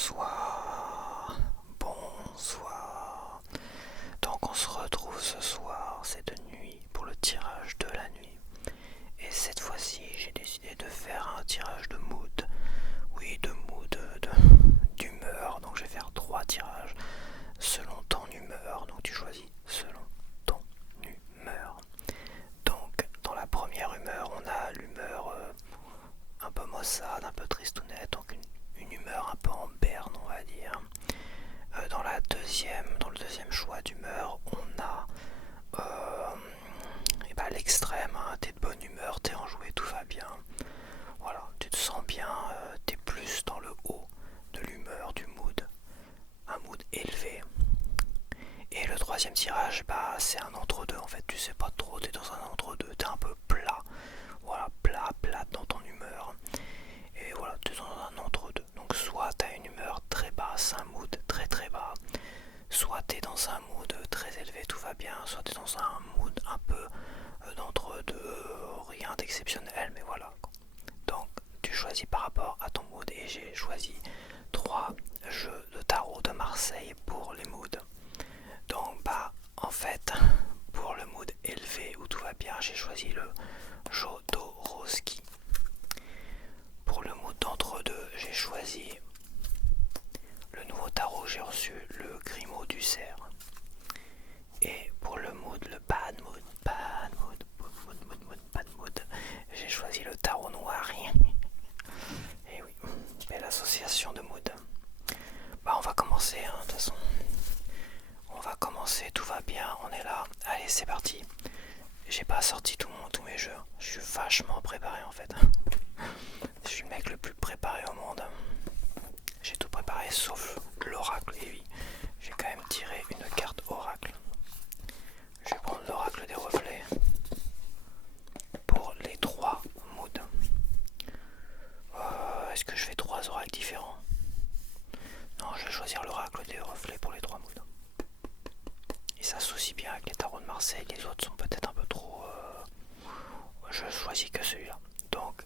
Bonsoir, bonsoir. Donc on se retrouve ce soir, cette nuit, pour le tirage de la nuit. Et cette fois-ci, j'ai décidé de faire un tirage de mood. Oui, de mood, d'humeur. Donc je vais faire 3 tirages selon ton humeur. Donc tu choisis selon ton humeur. Donc dans la première humeur, on a l'humeur un peu maussade, un peu tristounette, donc une humeur un peu en berne, on va dire. Dans le deuxième choix d'humeur, on a l'extrême, hein, t'es de bonne humeur, t'es enjoué, tout va bien. Voilà, tu te sens bien, t'es plus dans le haut de l'humeur, du mood, un mood élevé. Et le troisième tirage, c'est un entre-deux en fait, tu sais pas trop, t'es dans un entre-deux, t'es un peu plat. Voilà, plat dans ton humeur. Et voilà, tu es dans un entre-deux. Donc soit tu as une humeur très basse, un mood très très bas, soit tu es dans un mood très élevé, tout va bien, soit tu es dans un mood un peu d'entre-deux, rien d'exceptionnel, mais voilà. Donc tu choisis par rapport à ton mood et j'ai choisi 3 jeux de tarot de Marseille pour les moods. Donc en fait, pour le mood élevé où tout va bien, j'ai choisi le Jodorowsky. Pour le mood d'entre-deux, j'ai choisi le nouveau tarot, j'ai reçu le Grimaud du cerf. Et pour le mood, le bad mood, j'ai choisi le tarot noir. Et oui, belle association de mood. On va commencer, hein, de toute façon. On va commencer, tout va bien, on est là. Allez, c'est parti. J'ai pas sorti tous mes jeux. Je suis vachement préparé en fait. Je suis le mec le plus préparé au monde. J'ai tout préparé sauf l'oracle. Et oui, j'ai quand même tiré une carte oracle. Je vais prendre l'oracle des reflets pour les 3 moods. Est-ce que je fais 3 oracles différents? Non, je vais choisir l'oracle des reflets pour les 3 moods. Et ça s'associe bien avec les tarots de Marseille. Les autres sont peut-être un peu trop... Je choisis que celui-là. Donc,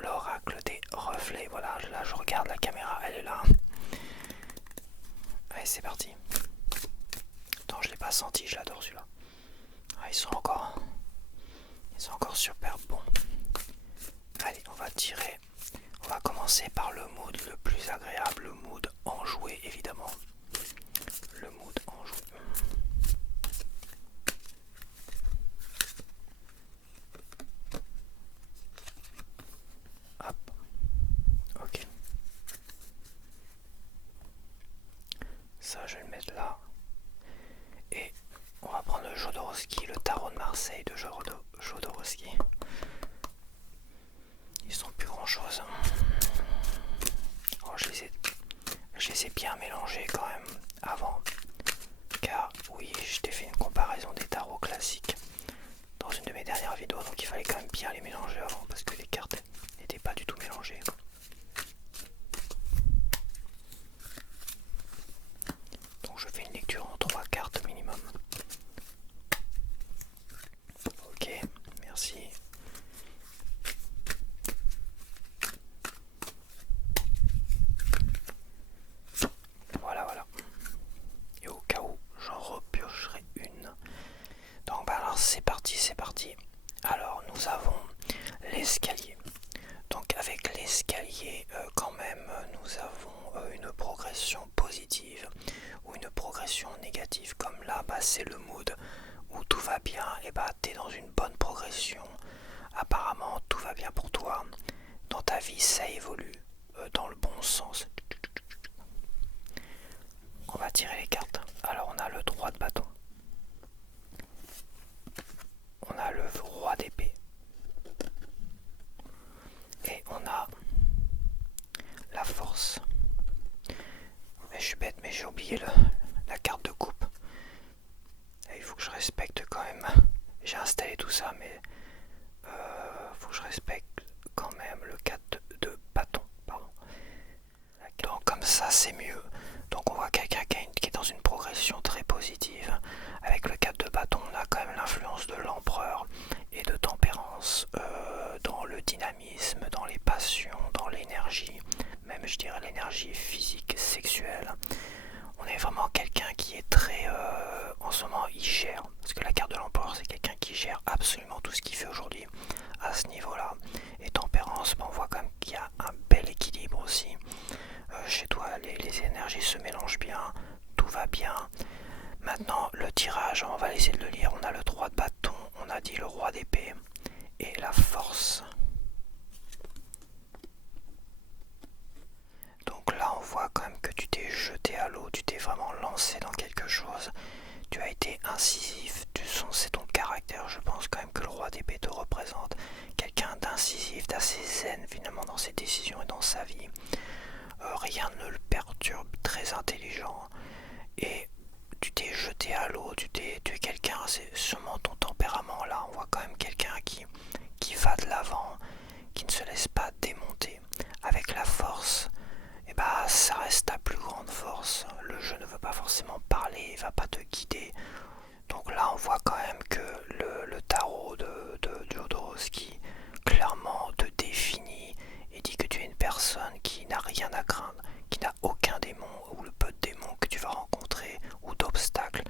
l'oracle des reflets. Voilà, là je regarde la caméra, elle est là. Allez, c'est parti. Attends, je l'ai pas senti, je l'adore celui-là. Ils sont encore super bons. Allez, on va tirer. On va commencer par le mood le plus agréable, le mood enjoué évidemment. Le mood enjoué. Hop. Ok. Ça, je vais le mettre là. Et on va prendre le Jodorowsky, le tarot de Marseille de Jodorowsky. Ils sont plus grand chose. Oh, je les ai bien mélangés quand même avant. Car oui, je t'ai fait une comparaison des tarots classiques dans une de mes dernières vidéos. Donc il fallait quand même bien les mélanger avant parce que les cartes n'étaient pas du tout mélangées. Donc je fais une lecture en 3 cartes minimum. Ok, merci. Voilà. Et au cas où j'en repiocherai une. Donc alors c'est parti. Alors nous avons l'escalier. Donc avec l'escalier quand même nous avons une progression positive ou une progression négative. Comme là c'est le mood où tout va bien et t'es dans une bonne progression. Apparemment tout va bien pour toi. Dans ta vie ça évolue dans le bon sens. On va tirer les cartes. Alors on a le 3 de bâton. On a le roi d'épée. Et on a la force. Mais je suis bête, mais j'ai oublié la carte de coupe. Et il faut que je respecte quand même. J'ai installé tout ça, mais faut que je respecte quand même le 4 de bâton. Pardon. Donc comme ça c'est mieux. Donc on voit quelqu'un qui est dans une progression très positive. Avec le 4 de bâton, on a quand même l'influence de l'empereur et de tempérance dans le dynamisme, dans les passions, dans l'énergie. Même je dirais l'énergie physique, sexuelle. On est vraiment quelqu'un qui est très... en ce moment, il gère. Parce que la carte de l'empereur, c'est quelqu'un qui gère absolument tout ce qu'il fait aujourd'hui à ce niveau-là. Et tempérance, on voit quand même qu'il y a un bel équilibre aussi. Chez toi, les énergies se mélangent bien, tout va bien. Maintenant, le tirage, on va essayer de le lire. On a le 3 de bâton, on a dit le roi d'épée et la force. Donc là, on voit quand même que tu t'es jeté à l'eau, tu t'es vraiment lancé dans quelque chose. Tu as été incisif, c'est ton caractère. Je pense quand même que le roi d'épée te représente quelqu'un d'incisif, d'assez zen finalement dans ses décisions et dans sa vie. Rien ne le perturbe, très intelligent. Et tu t'es jeté à l'eau, tu es quelqu'un, c'est sûrement ton tempérament là. On voit quand même quelqu'un qui va de l'avant, qui ne se laisse pas démonter. Avec la force, et bah ça reste ta plus grande force. Le jeu ne veut pas forcément parler, il va pas te guider. Donc là on voit quand même que le tarot de Jodorowsky clairement te définit et dit que tu es une personne qui n'a rien à craindre, qui n'a aucun démon ou le peu de démons que tu vas rencontrer ou d'obstacles.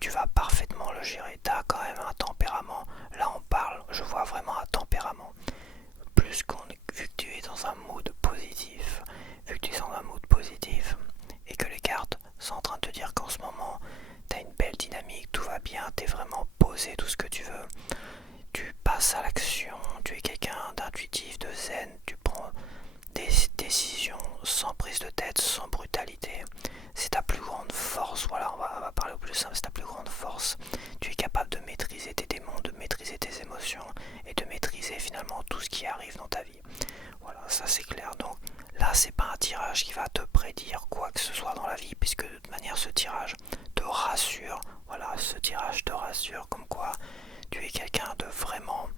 Tu vas parfaitement le gérer, tu as quand même un tempérament. Là on parle, je vois vraiment un tempérament. Vu que tu es dans un mood positif, et que les cartes sont en train de te dire qu'en ce moment tu as une belle dynamique, tout va bien, tu es vraiment posé, tout ce que tu veux, tu passes à l'action, tu es quelqu'un d'intuitif, de zen, tu prends des décisions sans prise de tête, sans brutalité. C'est ta plus grande force, voilà, on va parler au plus simple, c'est ta plus grande force. Tu es capable de maîtriser tes démons, de maîtriser tes émotions et de maîtriser finalement tout ce qui arrive dans ta vie. Voilà, ça c'est clair. Donc là, c'est pas un tirage qui va te prédire quoi que ce soit dans la vie, puisque de toute manière, ce tirage te rassure. Voilà, ce tirage te rassure comme quoi tu es quelqu'un de vraiment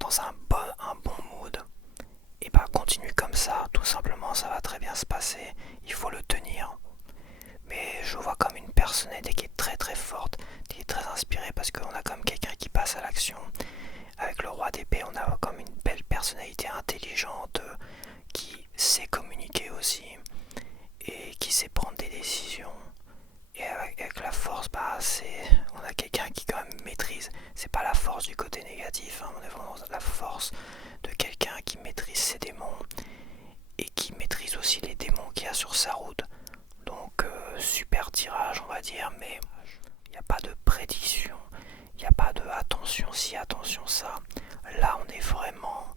dans un bon mood. Et bah continue comme ça, tout simplement, ça va très bien se passer. Il faut le tenir. Mais je vois comme une personnalité qui est très très forte, qui est très inspirée parce qu'on a comme quelqu'un qui passe à l'action. Avec le roi d'épée, on a comme une belle personnalité intelligente qui sait communiquer aussi et qui sait prendre des décisions. Et avec la force, bah on a quelqu'un qui quand même maîtrise. C'est pas la force du côté négatif, hein, on est vraiment dans la force de quelqu'un qui maîtrise ses démons et qui maîtrise aussi les démons qu'il y a sur sa route. Donc super tirage on va dire, mais il n'y a pas de prédiction, il n'y a pas de attention si, attention ça. Là on est vraiment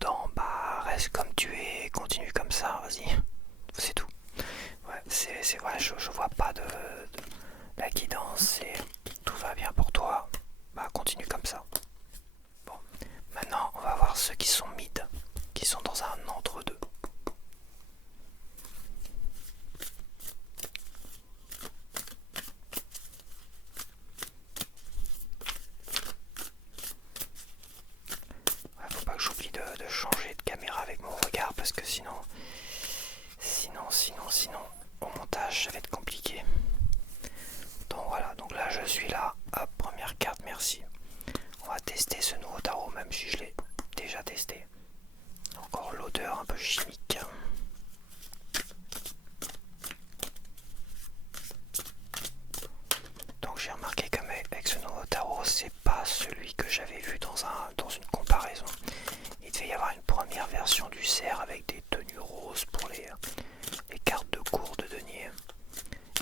dans bah reste comme tu es, continue comme ça, vas-y, c'est tout. Ouais, c'est vrai, je vois pas de la guidance, tout va bien pour toi, bah continue comme ça. Bon, maintenant on va voir ceux qui sont mid, qui sont dans un entre-deux. Faut pas que j'oublie de changer de caméra avec mon regard parce que sinon au montage ça va être compliqué. Donc voilà, donc là je suis là, hop, première carte, merci. On va tester ce nouveau tarot même si je l'ai déjà testé. Encore l'odeur un peu chimique. Donc j'ai remarqué qu'avec ce nouveau tarot, c'est pas celui que j'avais vu dans une comparaison. Il devait y avoir une première version du cerf avec des tenues roses pour les cartes de cour de denier.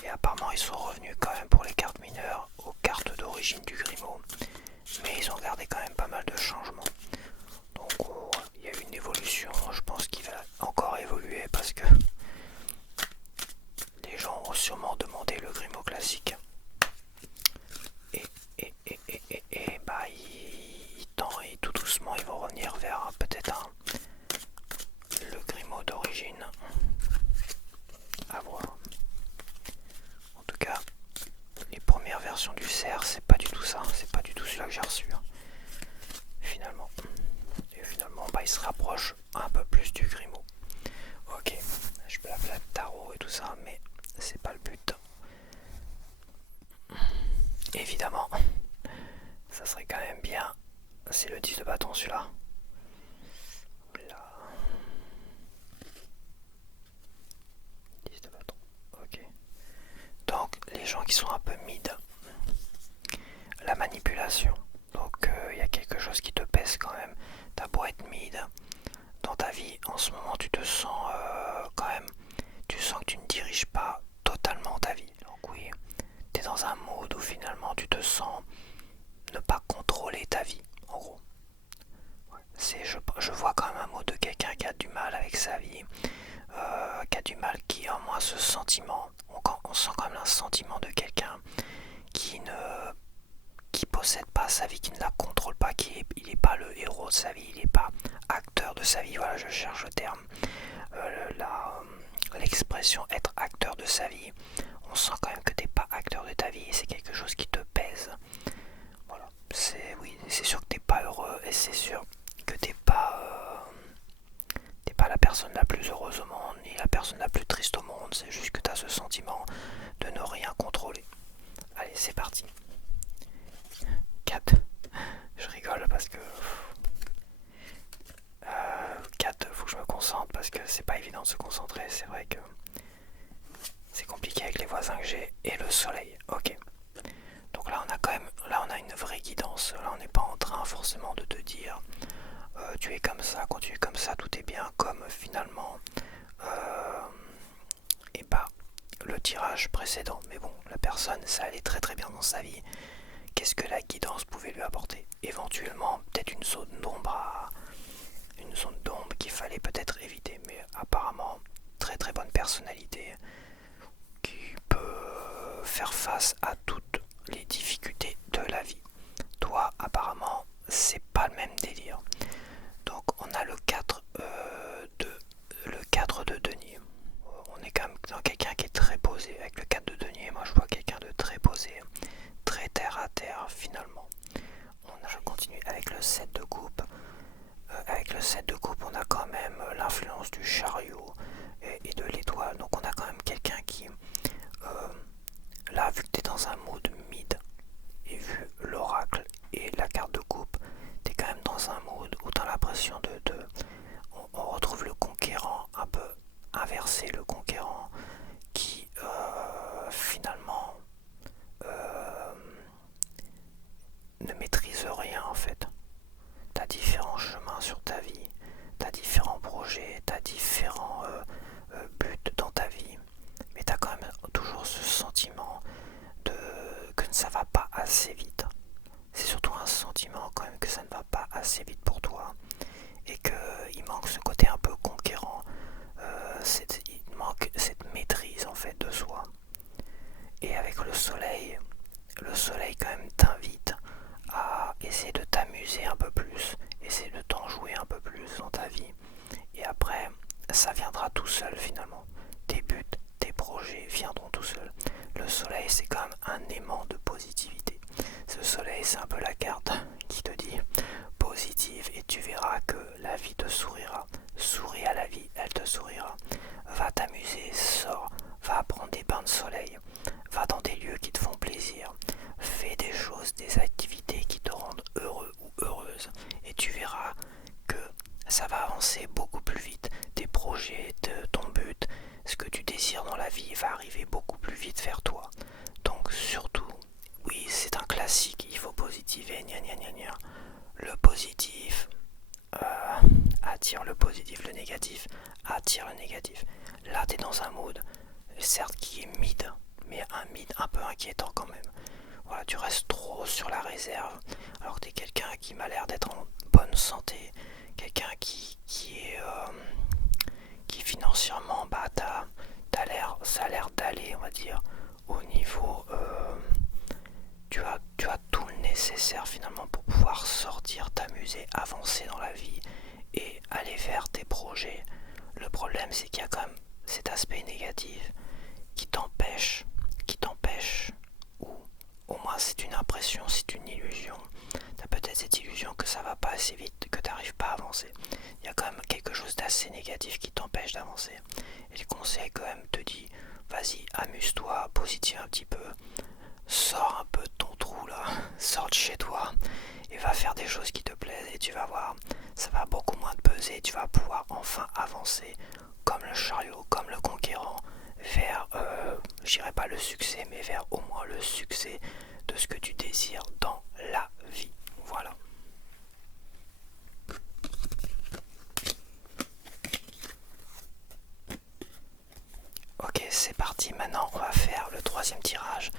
Et apparemment ils sont revenus quand même pour les cartes mineures aux cartes d'origine du Grimaud. Mais ils ont gardé quand même pas mal de changements. Donc il y a eu une évolution, je pense qu'il va encore évoluer parce que les gens ont sûrement demandé le Grimaud classique. Et bah ils tendent et tout doucement ils vont revenir vers peut-être le Grimaud d'origine. À voir. En tout cas, les premières versions du cerf, c'est pas du tout ça, c'est pas du tout celui-là que j'ai reçu. Finalement. Et finalement, bah il se rapproche un peu plus du Grimaud. Ok, je peux l'appeler tarot et tout ça, mais c'est pas le but. Évidemment, ça serait quand même bien. C'est le 10 de bâton celui-là. Là. gens qui sont un peu mid. La manipulation. Donc il y a quelque chose qui te pèse quand même. T'as beau être mid dans ta vie, en ce moment tu te sens quand même, tu sens que tu ne diriges pas totalement ta vie. Donc oui, t'es dans un mode où finalement tu te sens ne pas contrôler ta vie, en gros. Je vois quand même un mot de quelqu'un qui a du mal avec sa vie, qui a du mal, qui a au moins ce sentiment. On sent quand même un sentiment de quelqu'un qui possède pas sa vie, qui ne la contrôle pas, il n'est pas le héros de sa vie, il n'est pas acteur de sa vie. Voilà, je cherche le terme. L'expression être acteur de sa vie, on sent quand même que tu n'es pas acteur de ta vie et c'est quelque chose qui te pèse. Voilà, c'est sûr que tu n'es pas heureux et c'est sûr que t'es pas la personne la plus heureuse au monde ni la personne la plus triste au monde, c'est juste que tu as ce sentiment de ne rien contrôler. Allez, c'est parti. 4. Je rigole parce que 4, faut que je me concentre parce que c'est pas évident de se concentrer. C'est vrai que c'est compliqué avec les voisins que j'ai et le soleil. Ok. Donc là on a une vraie guidance. Là on n'est pas en train forcément de te dire tu es comme ça, continue comme ça, tout est bien, comme finalement et bah le tirage précédent. Mais bon, la personne ça allait très très bien dans sa vie. Qu'est-ce que la guidance pouvait lui apporter? Éventuellement peut-être une zone d'ombre qu'il fallait peut-être éviter, mais apparemment très très bonne personnalité qui peut faire face à toutes les difficultés de la vie. Toi apparemment c'est pas le même délire. Donc on a le 4 de denier. On est quand même dans quelqu'un qui est très posé. Avec le 4 de denier, moi je vois quelqu'un de très posé, très terre à terre finalement. Je continue avec le 7 de coupe. Avec le 7 de coupe, on a quand même l'influence du chariot et de l'étoile. Donc on a quand même quelqu'un qui, là, vu que tu es dans un mode mid, et vu l'oracle et la carte de coupe, tu es quand même dans un mode où tu as l'impression on retrouve le conquérant un peu inversé, le conquérant qui finalement ne maîtrise rien en fait. T'as différents chemins sur ta vie, t'as différents projets, t'as différents buts dans ta vie, mais t'as quand même toujours ce sentiment que ça va pas assez vite. C'est surtout un sentiment quand même que ça ne va pas assez vite pour toi et qu'il manque ce côté un peu conquérant, il manque cette maîtrise en fait de soi. Et avec le soleil quand même t'invite à essayer de t'amuser un peu plus, essayer de t'en jouer un peu plus dans ta vie. Et après, ça viendra tout seul finalement. Tes buts, tes projets viendront tout seuls. Le soleil, c'est quand même un aimant de positivité. Ce soleil, c'est un peu la carte qui te dit positive et tu verras que la vie te sourira. Souris à la vie, elle te sourira. Va t'amuser, sors, va prendre des bains de soleil. Va dans des lieux qui te font plaisir. Fais des choses, des activités qui te rendent heureux ou heureuse. Et tu verras que ça va avancer beaucoup plus vite. Tes projets, ton but, ce que tu désires dans la vie va arriver beaucoup plus vite vers toi. Donc surtout, oui, c'est un classique, il faut positiver, gna gna gna gna. Le positif attire le positif, le négatif attire le négatif. Là, tu es dans un mood, certes qui est mid, mais un mid un peu inquiétant quand même. Voilà, tu restes trop sur la réserve, alors que tu es quelqu'un qui m'a l'air d'être en bonne santé, quelqu'un qui financièrement, bah, ça a l'air d'aller, on va dire, au niveau, tu as tout le nécessaire finalement pour pouvoir sortir, t'amuser, avancer dans la vie et aller vers tes projets. Le problème, c'est qu'il y a quand même cet aspect négatif qui t'empêche, ou au moins c'est une impression, c'est une illusion. T'as peut-être cette illusion que ça va pas assez vite, que t'arrives pas à avancer. Il y a quand même quelque chose d'assez négatif qui t'empêche d'avancer. Et le conseil quand même te dit, vas-y, amuse-toi, positive un petit peu, sors un peu de ton trou là, sors de chez toi et va faire des choses qui te plaisent et tu vas voir, ça va beaucoup moins te peser, tu vas pouvoir enfin avancer comme le chariot, comme le conquérant vers, je dirais pas le succès, mais vers au moins le succès de ce que tu désires dans la vie. Voilà. Ok, c'est parti. Maintenant, on va faire le troisième tirage.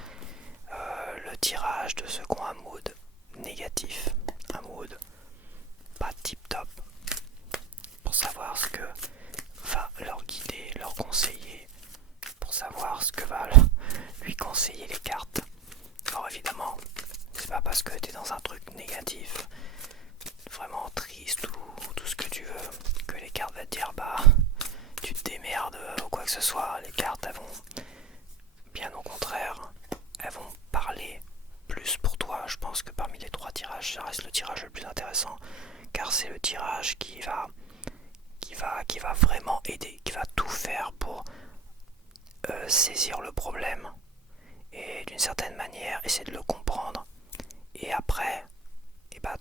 Le tirage de ceux qui ont un mood négatif, un mood pas tip top, pour savoir ce que va leur guider, leur conseiller, pour savoir ce que va lui conseiller les cartes. Alors évidemment, c'est pas parce que tu es dans un truc négatif, vraiment triste ou tout ce que tu veux, que les cartes vont te dire bah tu te démerdes ou quoi que ce soit. Les cartes elles vont bien au contraire, elles vont parler plus pour toi. Je pense que parmi les trois tirages, ça reste le tirage le plus intéressant, car c'est le tirage qui va vraiment aider, qui va tout faire pour saisir le problème et d'une certaine manière essayer de le comprendre et après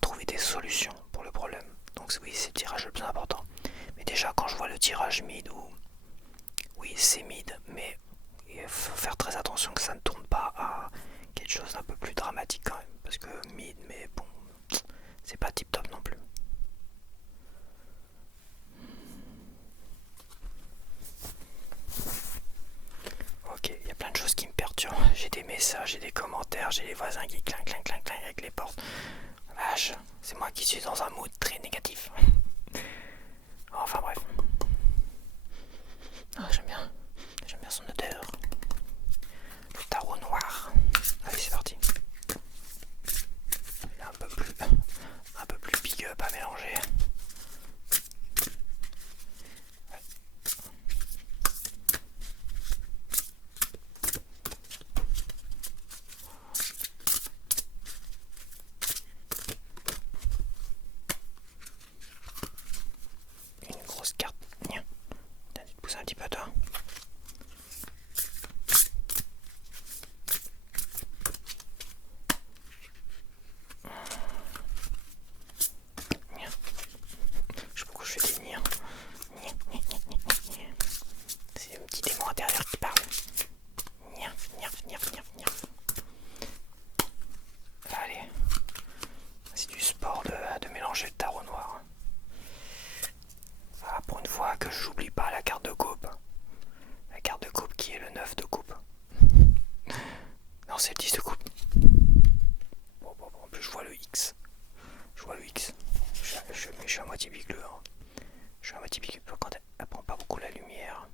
trouver des solutions pour le problème. Donc oui, c'est le tirage le plus important. Mais déjà quand je vois le tirage mid, oui c'est mid, mais il faut faire très attention que ça ne tourne pas à quelque chose d'un peu plus dramatique quand même, parce que mid, mais bon, c'est pas tip top non plus. Ok, il y a plein de choses qui me perturbent. J'ai des messages, j'ai des commentaires, j'ai les voisins qui clinquent avec les portes. Vache, c'est moi qui suis dans un mood très négatif. Enfin bref. Oh, j'aime bien son odeur. Le tarot noir. Allez, c'est parti. Il est un peu plus big up à mélanger. Une grosse carte. Tiens, tu te pousses un petit peu toi. Je sais pas pourquoi je fais des niens. C'est un petit démon intérieur qui parle. Allez, c'est du sport de mélanger le tarot noir. Ah, pour une fois que j'oublie pas la carte de coupe. La carte de coupe qui est le 9 de coupe. Non, c'est le 10 de coupe. Bon, en plus je vois le X. Je suis à moitié bigleux. Hein. Je suis à moitié bigleux quand elle prend pas beaucoup la lumière.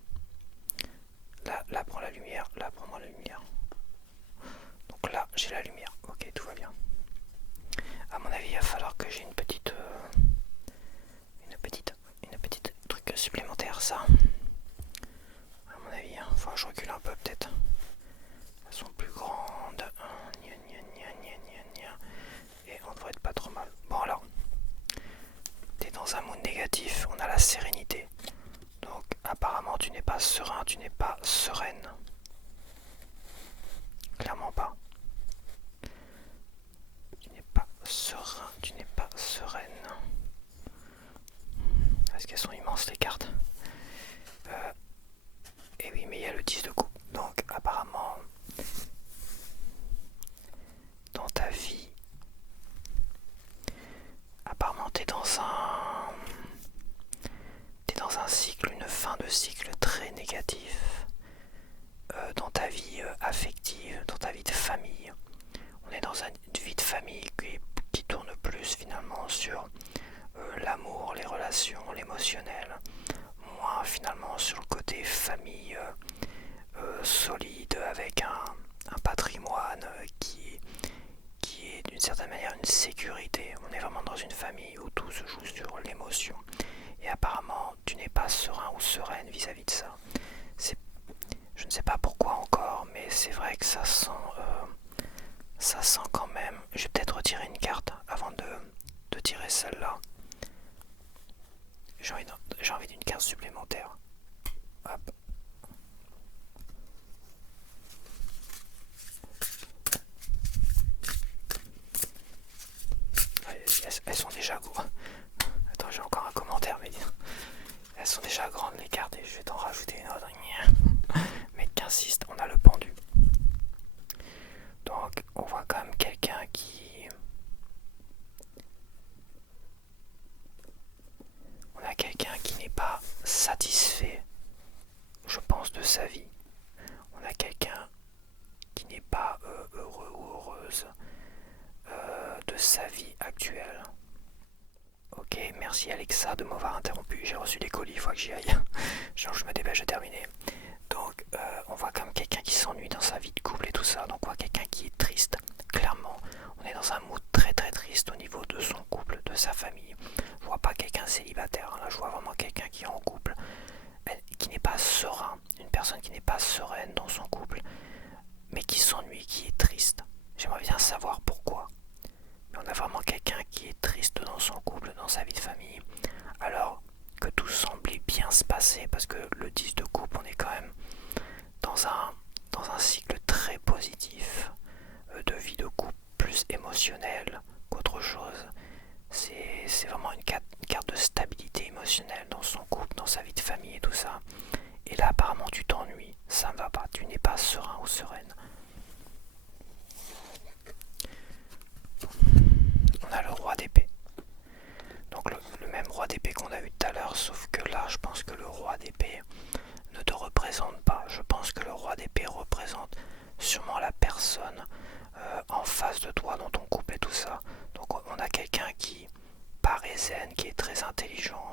Là prend la lumière, là prend moins la lumière. Donc là j'ai la lumière. Ok, tout va bien. À mon avis, il va falloir que j'ai une petite truc supplémentaire, ça. À mon avis, il faut que je recule un peu peut-être. Elles sont plus grandes. Et on devrait être pas trop mal. Bon alors, t'es dans un mood négatif, on a la sérénité. Donc apparemment tu n'es pas serein, tu n'es pas sereine. Clairement pas. Tu n'es pas serein, tu n'es pas sereine. Est-ce qu'elles sont immenses les cartes? Et oui, mais il y a le 10 de coupe. Donc apparemment, dans ta vie, apparemment t'es dans un cycle, une fin de cycle très négatif. Dans ta vie affective, dans ta vie de famille. On est dans une vie de famille qui tourne plus finalement sur l'amour, les relations, l'émotionnel, moins finalement sur le côté famille solide avec un patrimoine qui est d'une certaine manière une sécurité. On est vraiment dans une famille où tout se joue sur l'émotion. Et apparemment, tu n'es pas serein ou sereine vis-à-vis de ça. Je ne sais pas pourquoi encore, mais c'est vrai que ça sent quand même. Je vais peut-être retirer une carte avant de tirer celle-là. J'ai envie d'une carte supplémentaire. Hop. sa vie. On a quelqu'un qui n'est pas heureux ou heureuse de sa vie actuelle. Ok, merci Alexa de m'avoir interrompu. J'ai reçu des colis, il faut que j'y aille. Genre, je me dépêche de terminer. Donc, on voit comme quelqu'un qui s'ennuie dans sa vie de couple et tout ça. Donc, on voit quelqu'un qui est triste. Clairement, on est dans un mood très très triste au niveau de son couple, de sa famille. Je vois pas quelqu'un célibataire. Là, je vois vraiment quelqu'un qui est en couple, qui n'est pas serein. Une personne qui n'est pas sereine dans son couple, mais qui s'ennuie, qui est triste. J'aimerais bien savoir pourquoi. Mais on a vraiment quelqu'un qui est triste dans son couple, dans sa vie de famille. Alors que tout semblait bien se passer, parce que le 10 de coupe, on est quand même dans un cycle très positif de vie de couple, plus émotionnel qu'autre chose. C'est vraiment une carte de stabilité émotionnelle dans son couple, dans sa vie de famille et tout ça. Et là, apparemment, tu t'ennuies, ça ne va pas, tu n'es pas serein ou sereine. On a le roi d'épée. Donc le même roi d'épée qu'on a eu tout à l'heure, sauf que là, je pense que le roi d'épée ne te représente pas. Je pense que le roi d'épée représente sûrement la personne en face de toi dans ton couple et tout ça. Donc on a quelqu'un qui paraît zen, qui est très intelligent,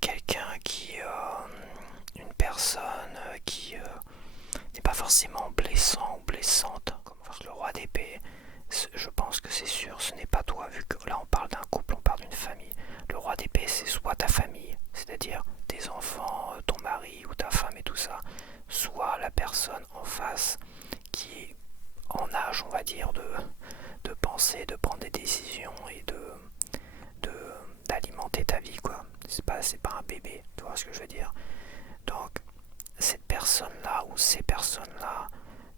quelqu'un qui une personne qui n'est pas forcément blessant ou blessante. Comme le roi d'épée, je pense que c'est sûr, ce n'est pas toi, vu que là on parle d'un couple, on parle d'une famille. Le roi d'épée, c'est soit ta famille, c'est-à-dire tes enfants, ton mari ou ta femme et tout ça, soit la personne en face qui est en âge, on va dire, de penser, de prendre des décisions et d'alimenter ta vie, quoi. C'est pas un bébé, tu vois ce que je veux dire. Donc, cette personne-là ou ces personnes-là,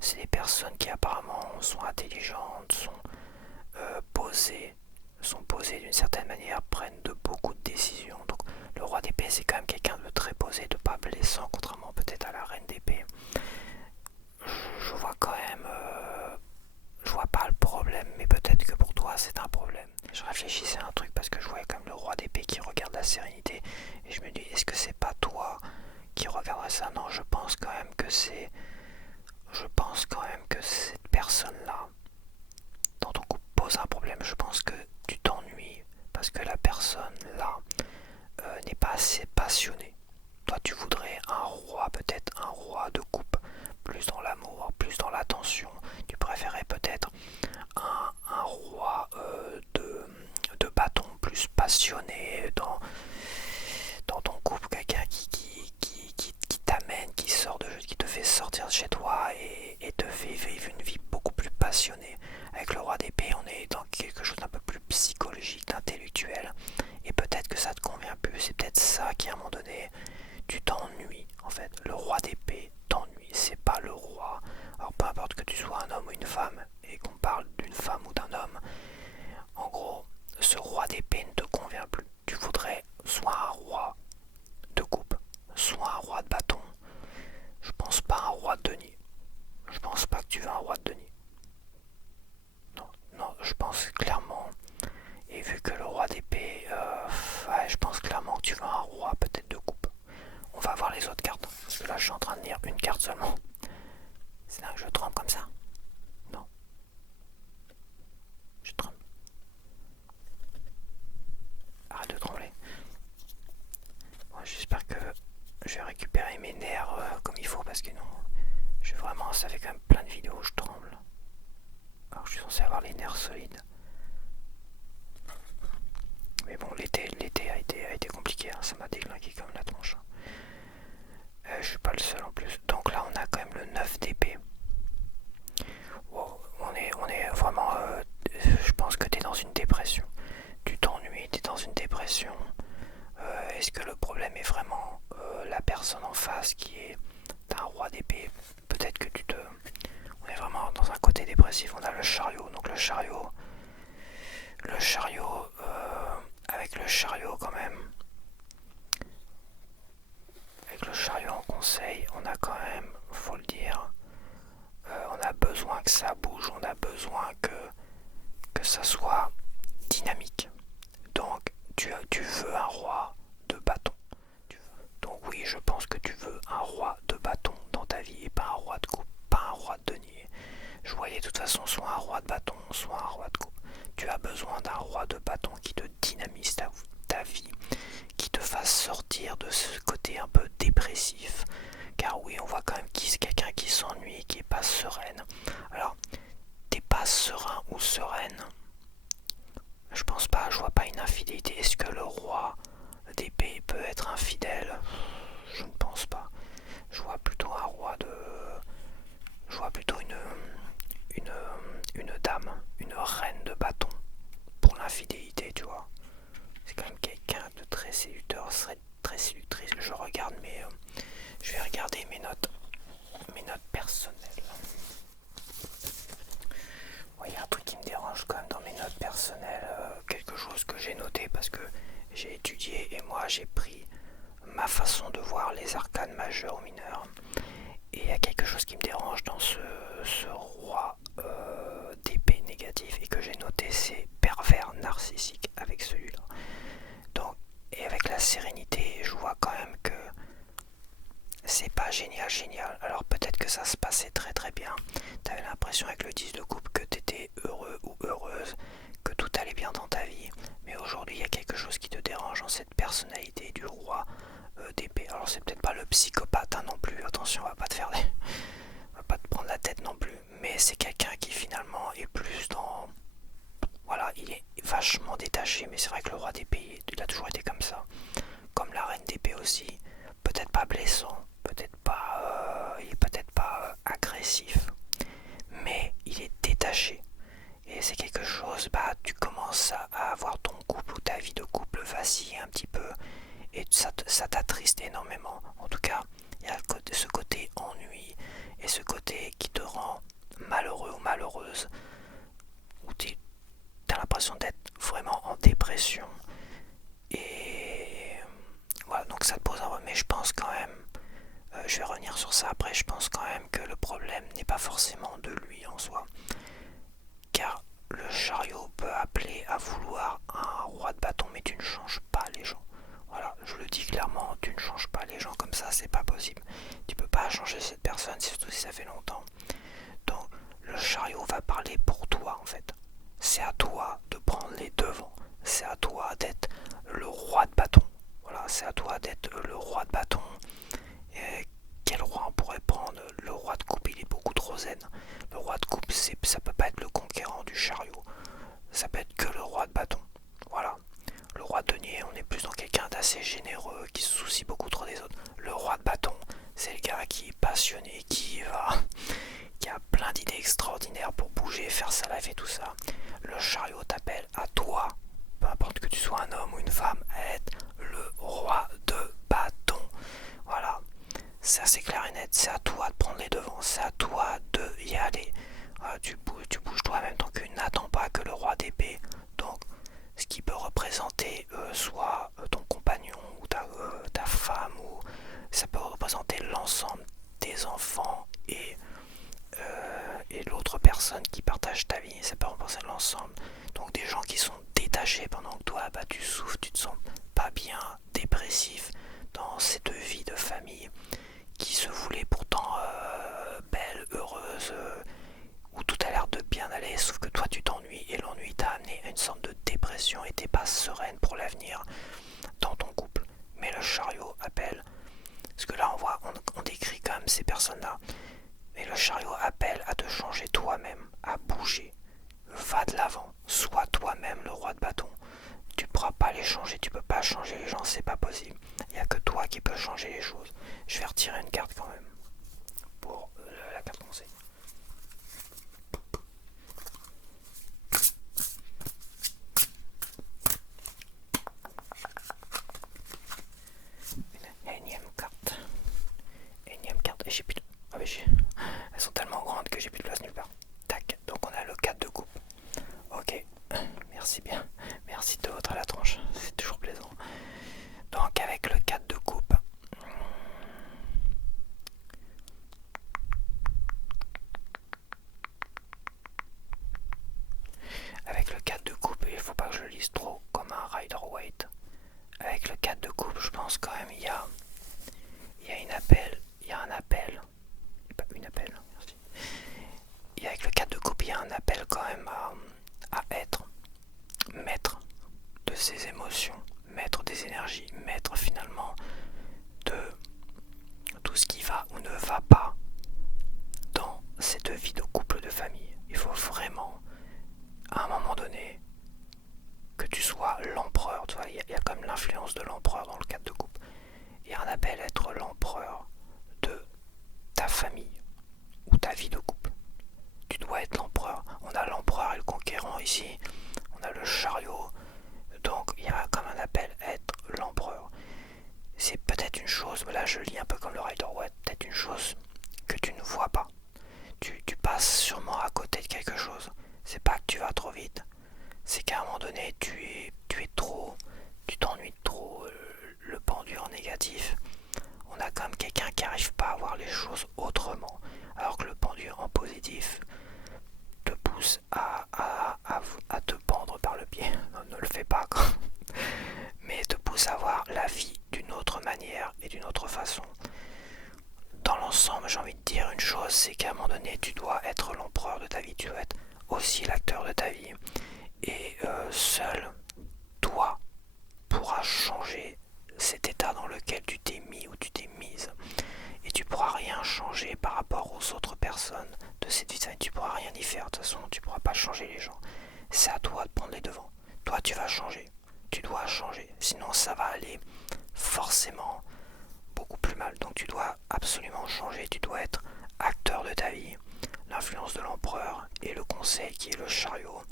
c'est des personnes qui apparemment sont intelligentes, sont posées d'une certaine manière, prennent de beaucoup de décisions. Donc le roi d'épée, c'est quand même quelqu'un de très posé, de pas blessant, contrairement peut-être à la reine d'épée. Je vois quand même, je vois pas le problème, mais peut-être que pour toi c'est un problème. Je réfléchissais à un truc parce que je voyais comme le roi d'épée qui regarde la sérénité et je me dis, est-ce que c'est pas toi qui regarderait ça? Non, je pense quand même que cette personne-là dans ton couple pose un problème. Je pense que tu t'ennuies parce que la personne là n'est pas assez passionnée. Toi tu voudrais un roi, peut-être un roi de coupe, plus dans l'amour, plus dans l'attention. Tu préférais peut-être un roi de bâton, plus passionné dans ton couple, quelqu'un qui t'amène, qui te fait sortir de chez toi et te fait vivre une vie beaucoup plus passionnée. Avec le roi d'épée, on est dans quelque chose d'un peu plus psychologique, d'intellectuel, et peut-être que ça te convient plus. C'est peut-être ça qui à un moment donné, tu t'ennuies en fait. Le roi d'épée t'ennuie, c'est pas le roi. Alors peu importe que tu sois un homme ou une femme, et qu'on parle d'une femme ou d'un homme, en gros, ce roi d'épée ne te convient plus. Tu voudrais soit un roi de coupe, soit un roi de bâton. Je pense pas un roi de denier. Je pense pas que tu veux un roi de denier. Non, non, je pense clairement. Et vu que le roi d'épée, ouais, je pense clairement que tu veux un roi peut-être de coupe. On va voir les autres cartes. Parce que là, je suis en train de lire une carte seulement. C'est là que je tremble comme ça. Non. Je tremble. Arrête de trembler. Bon, j'espère que je vais récupérer mes nerfs comme il faut parce que non, ça fait quand même plein de vidéos où je tremble. Alors je suis censé avoir les nerfs solides. Mais bon, l'été a été compliqué, hein, ça m'a déglingué comme la tronche. Je suis pas le seul en plus. Donc là, on a quand même le 9 d'épée. Wow, on est vraiment... je pense que t'es dans une dépression. Tu t'ennuies, t'es dans une dépression. Est-ce que le problème est vraiment la personne en face qui est un roi d'épée? Peut-être que on est vraiment dans un côté dépressif. On a le chariot. Donc le chariot, avec le chariot quand même, avec le chariot en conseil, on a quand même, faut le dire, on a besoin que ça bouge, on a besoin que ça soit dynamique. Donc tu veux un roi de bâton. Donc oui, je pense que tu veux un roi de bâton. toute façon soit un roi de bâton, soit un roi de coupe. Tu as besoin d'un roi de bâton qui te dynamise ta vie, qui te fasse sortir de ce côté un peu dépressif. Car oui, on voit quand même qui c'est quelqu'un qui s'ennuie, qui est pas sereine. Alors, t'es pas serein ou sereine? Je pense pas, je vois pas une infidélité. Est-ce que le roi d'épée peut être infidèle? Je ne pense pas. Je vois plutôt un roi de... Je vois plutôt une dame, une reine de bâton pour l'infidélité, tu vois. C'est quand même quelqu'un de très séducteur, serait très séductrice. Je regarde je vais regarder mes notes personnelles. Il y a un truc qui me dérange quand même dans mes notes personnelles, quelque chose que j'ai noté parce que j'ai étudié et moi j'ai pris ma façon de voir les arcanes majeurs ou mineurs. Et il y a quelque chose qui me dérange dans ce roi d'épée négatif et que j'ai noté, c'est pervers narcissique avec celui-là. Donc, et avec la sérénité, je vois quand même que c'est pas génial. Alors peut-être que ça se passait très très bien. T'avais l'impression avec le 10 de coupe que t'étais heureux ou heureuse, que tout allait bien dans ta vie. Mais aujourd'hui, il y a quelque chose qui te dérange dans cette personnalité du roi d'épée. Alors c'est peut-être pas le psychopathe hein, non plus. Attention, on va pas te prendre la tête non plus. Mais c'est quelqu'un qui finalement est plus dans... Voilà, il est vachement détaché. Mais c'est vrai que le roi d'épée, il a toujours été comme ça. Comme la reine d'épée aussi. Peut-être pas blessant. Il est peut-être pas agressif, mais il est détaché. Et c'est quelque chose, tu commences à avoir ton couple ou ta vie de couple vaciller un petit peu, et ça t'attriste énormément. En tout cas, il y a ce côté ennui, et ce côté qui te rend malheureux ou malheureuse, où tu as l'impression d'être vraiment en dépression. Et voilà, donc ça te pose un problème, mais je pense quand même... je vais revenir sur ça après, je pense quand même que le problème n'est pas forcément de lui en soi. Car le chariot peut appeler à vouloir un roi de bâton, mais tu ne changes pas les gens. Voilà, je le dis clairement, tu ne changes pas les gens comme ça, c'est pas possible. Tu peux pas changer cette personne, surtout si ça fait longtemps. Donc le chariot va parler pour toi en fait. C'est à toi de prendre les devants. C'est à toi d'être le roi de bâton. Voilà, c'est à toi d'être le roi de bâton. Quel roi on pourrait prendre? Le roi de coupe, il est beaucoup trop zen. Le roi de coupe, ça peut pas être le conquérant du chariot. Ça peut être que le roi de bâton. Voilà. Le roi de denier, on est plus dans quelqu'un d'assez généreux, qui se soucie beaucoup trop des autres. Le roi de bâton, c'est le gars qui est passionné, qui a plein d'idées extraordinaires pour bouger, faire sa life et tout ça. Le chariot t'appelle à toi, peu importe que tu sois un homme ou une femme, à être le roi de bâton. Voilà. Ça c'est clair et net, c'est à toi de prendre les devants, c'est à toi de y aller. Tu bouges toi-même, donc n'attends pas que le roi d'épée, donc ce qui peut représenter soit ton compagnon ou ta femme, ou ça peut représenter l'ensemble des enfants et l'autre personne qui partage ta vie, ça peut représenter l'ensemble. Donc des gens qui sont détachés pendant que toi tu souffres, tu te sens pas bien, dépressif dans cette vie de famille qui se voulait pourtant belle, heureuse, où tout a l'air de bien aller, sauf que toi tu t'ennuies et l'ennui t'a amené à une sorte de dépression et t'es pas sereine pour l'avenir dans ton couple. Mais le chariot appelle, parce que là on décrit quand même ces personnes-là, mais le chariot appelle à te changer toi-même, à bouger, va de l'avant, sois toi-même le roi de bâton. Tu ne pourras pas les changer, tu peux pas changer les gens, c'est pas possible. Il n'y a que toi qui peux changer les choses. Je vais retirer une carte quand même pour la carte conseil. Énième carte. Et j'ai plus de... Ah mais elles sont tellement grandes que j'ai plus de place nulle part. Tac, donc on a le 4 de coupe. Ok, merci bien. Merci de votre à la tranche, c'est toujours plaisant. Donc avec le 4 de coupe, il faut pas que je le lise trop comme un Rider-Waite. Avec le 4 de coupe, je pense quand même il y a un appel. Pas une appel, merci. Et avec le 4 de coupe, il y a ou ne va pas dans cette vie de couple, de famille. Il faut vraiment, à un moment donné, que tu sois l'empereur. Tu vois, il y a comme l'influence de l'empereur dans le cadre de couple. Il y a un appel à être l'empereur de ta famille ou ta vie de couple. Tu dois être l'empereur. On a l'empereur et le conquérant ici. On a le chariot. Donc il y a comme un appel à être l'empereur. C'est peut-être une chose, là je lis un peu comme le Rider-Waite, peut-être une chose que tu ne vois pas. Tu passes sûrement à côté de quelque chose. C'est pas que tu vas trop vite, c'est qu'à un moment donné tu es trop, tu t'ennuies trop, le pendu en négatif. On a comme quelqu'un qui n'arrive pas à voir les choses autrement, alors que le pendu en positif te pousse à te pendre par le pied. Non, ne le fais pas quoi. Mais te pousse à voir la vie d'une autre manière et d'une autre façon. Dans l'ensemble, j'ai envie de dire une chose, c'est qu'à un moment donné, tu dois être l'empereur de ta vie, tu dois être aussi l'acteur de ta vie. Et seul, toi, pourras changer cet état dans lequel tu t'es mis ou tu t'es mise. Et tu pourras rien changer par rapport aux autres personnes de cette vie. Tu pourras rien y faire, de toute façon, tu pourras pas changer les gens. C'est à toi de prendre les devants. Toi, tu vas changer. Tu dois changer. Sinon, ça va aller forcément beaucoup plus mal. Donc tu dois absolument changer. Tu dois être acteur de ta vie. L'influence de l'empereur et le conseil qui est le chariot.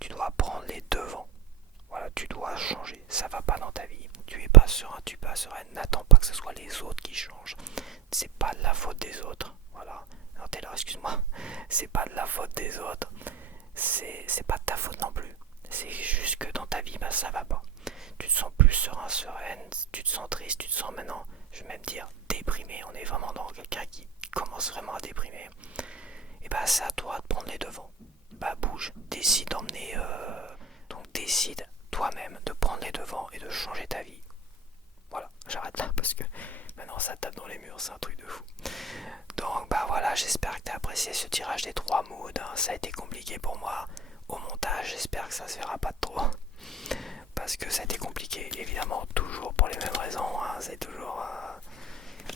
Tu dois prendre les devants. Voilà, tu dois changer. Ça va pas dans ta vie. Tu es pas serein, tu es pas sereine. N'attends pas que ce soit les autres qui changent. C'est pas de la faute des autres. Voilà. Non, t'es là, excuse-moi. C'est pas de la faute des autres. C'est pas de ta faute non plus. C'est juste que dans ta vie, bah, ça va pas. Tu te sens plus serein, sereine, tu te sens triste, tu te sens maintenant, je vais même dire, déprimé. On est vraiment dans quelqu'un qui commence vraiment à déprimer. Et bah, c'est à toi de prendre les devants. Bah, bouge, décide d'emmener. Donc, décide toi-même de prendre les devants et de changer ta vie. Voilà, j'arrête là parce que maintenant ça tape dans les murs, c'est un truc de fou. Donc bah voilà, j'espère que tu as apprécié ce tirage des 3 moods, hein. Ça a été compliqué pour moi au montage, j'espère que ça se verra pas trop. Parce que ça a été compliqué, évidemment, toujours pour les mêmes raisons, hein. C'est toujours...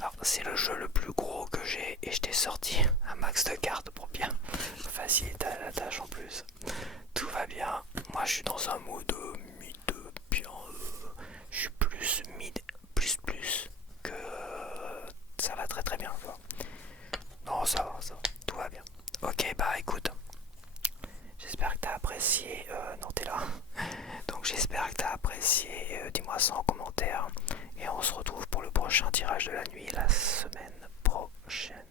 Alors c'est le jeu le plus gros que j'ai et je t'ai sorti un max de cartes pour bien faciliter la tâche en plus. Tout va bien, moi je suis dans un mood mid bien, je suis plus mid, plus que ça va très très bien. Non ça va, tout va bien. Ok bah écoute, j'espère que t'as apprécié, non t'es là, donc j'espère que t'as apprécié, dis-moi ça en commentaire, et on se retrouve pour le prochain tirage de la nuit la semaine prochaine.